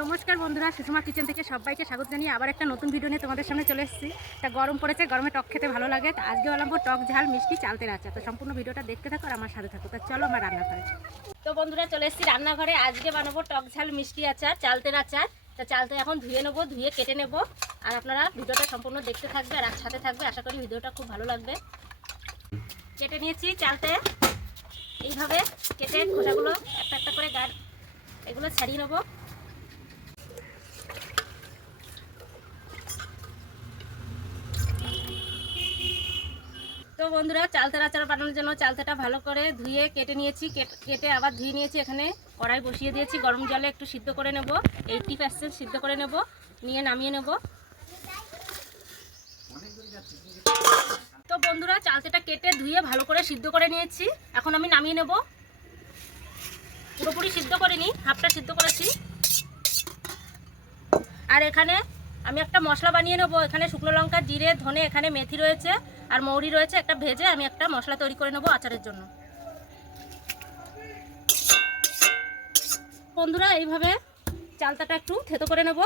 নমস্কার বন্ধুরা, সুষমা কিচেন থেকে সবাইকে স্বাগত জানিয়ে আবার একটা নতুন ভিডিও নিয়ে তোমাদের সামনে চলে এসেছি। তা গরম পড়েছে, গরমে টক খেতে ভালো লাগে। তা আজকে বানাবো টক ঝাল, মিষ্টি চালতে রাচা তো সম্পূর্ণ ভিডিওটা দেখতে থাকো আর আমার সাথে থাকো। তা চলো আমার রান্নাঘরে তো বন্ধুরা, চলে এসেছি রান্নাঘরে। আজকে বানাবো টক ঝাল, মিষ্টি আচার চালতের আচার। তা চালতে এখন ধুয়ে নেব, ধুয়ে কেটে নেব। আর আপনারা ভিডিওটা সম্পূর্ণ দেখতে থাকবে আর সাথে থাকবে। আশা করি ভিডিওটা খুব ভালো লাগবে। কেটে নিয়েছি চালতে। এইভাবে কেটে খোসাগুলো একটা একটা করে গাড় এগুলো ছাড়িয়ে নেব। তো বন্ধুরা, চালতার আচার বানানোর জন্য চালতাটা ভালো করে ধুয়ে কেটে নিয়েছি। কেট- আবার ধুয়ে নিয়েছি এখানে কড়াই বসিয়ে দিয়েছি। গরম জলে একটু সিদ্ধ করে নেব। এইটটি পার্সেন্ট সিদ্ধ করে নেব। নিয়ে নামিয়ে নেব। তো বন্ধুরা, চালতাটা কেটে ধুয়ে ভালো করে সিদ্ধ করে নিয়েছি। এখন আমি নামিয়ে নেব। পুরোপুরি সিদ্ধ করিনি, হাফটা সিদ্ধ করেছি। আর এখানে আমি একটা মশলা বানিয়ে নেব। এখানে শুকনো লঙ্কা, জিরে, ধনে এখানে মেথি রয়েছে। আর মৌরি রয়েছে একটা ভেজে আমি একটা মশলা তৈরি করে নেব আচারের জন্য। বন্ধুরা, এইভাবে চালতাটা একটু থেতো করে নেব।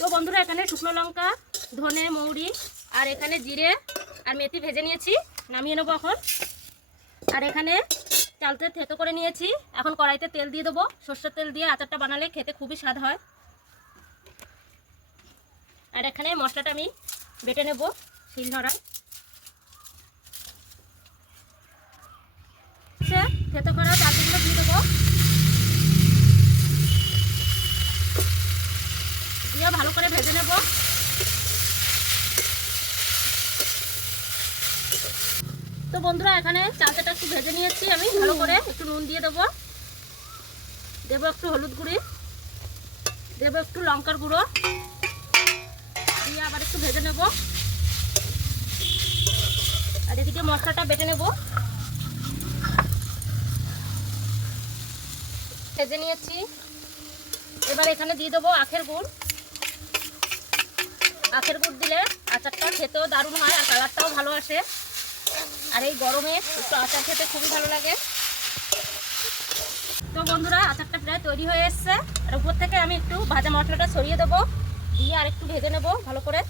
তো বন্ধুরা, এখানে শুকনো লঙ্কা, ধনে, মৌরি, আর এখানে জিরে আর মেথি ভেজে নিয়েছি। নামিয়ে নেব এখন। আর এখানে চালতে থেতো করে নিয়েছি। এখন কড়াইতে তেল দিয়ে দেবো। সর্ষের তেল দিয়ে আচারটা বানালে খেতে খুবই স্বাদ হয়। আর এখানে মশলাটা আমি বেটে নেব শিল নড়ায় থেতো করা চালগুলো দিয়ে দেবো। দিয়ে ভালো করে ভেজে নেব। তো বন্ধুরা, এখানে চালটাটা একটু ভেজে নিয়েছি আমি। ভালো করে একটু নুন দিয়ে দেবো। দেবো একটু হলুদ গুঁড়ি। দেবো একটু লঙ্কার গুঁড়ো। আবার একটু ভেজে নেব। আর এদিকে মশলাটা বেটে নেব। ভেজে নিয়েছি। এবার এখানে দিয়ে দেবো আখের গুড়। আখের গুড় দিলে আচারটা খেতেও দারুণ হয় আর কালারটাও ভালো আসে। আর এই গরমে একটু আচার খেতে খুবই ভালো লাগে। তো বন্ধুরা, আচারটা প্রায় তৈরি হয়ে এসছে। আর উপর থেকে আমি একটু ভাজা মশলাটা ছড়িয়ে দেবো। দিয়ে আর একটু ভেজে নেব, ভালো করে।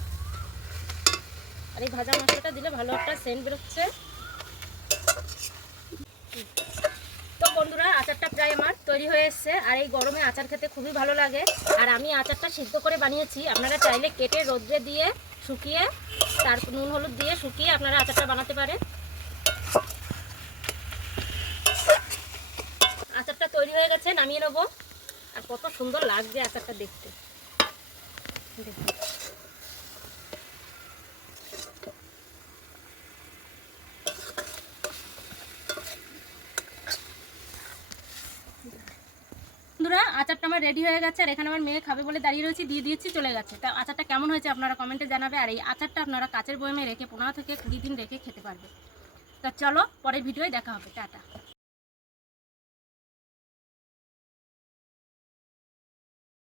আর এই ভাজা মশলাটা দিলে ভালো একটা সেন্ট বেরোচ্ছে। তো বন্ধুরা, আচারটা প্রায় আমার তৈরি হয়ে এসছে। আর এই গরমে আচার খেতে খুবই ভালো লাগে। আর আমি আচারটা সিদ্ধ করে বানিয়েছি। আপনারা চাইলে কেটে রোদ্রে দিয়ে শুকিয়ে তারপর নুন হলুদ দিয়ে শুকিয়ে আপনারা আচারটা বানাতে পারেন। আচারটা তৈরি হয়ে গেছে, নামিয়ে নেব। আর কত সুন্দর লাগছে আচারটা দেখতে। দেখুন। আচারটা আমার রেডি হয়ে গেছে আর এখানে আমার মেয়ে খাবে বলে দাঁড়িয়ে রয়েছে, দিয়ে দিয়েছি, চলে গেছে। তা আচারটা কেমন হয়েছে আপনারা কমেন্টে জানাবে আর এই আচারটা আপনারা কাচের বয়মে রেখে পনেরো থেকে কুড়ি দিন রেখে খেতে পারবে। তা চলো, পরের ভিডিওয় দেখা হবে। টাটা।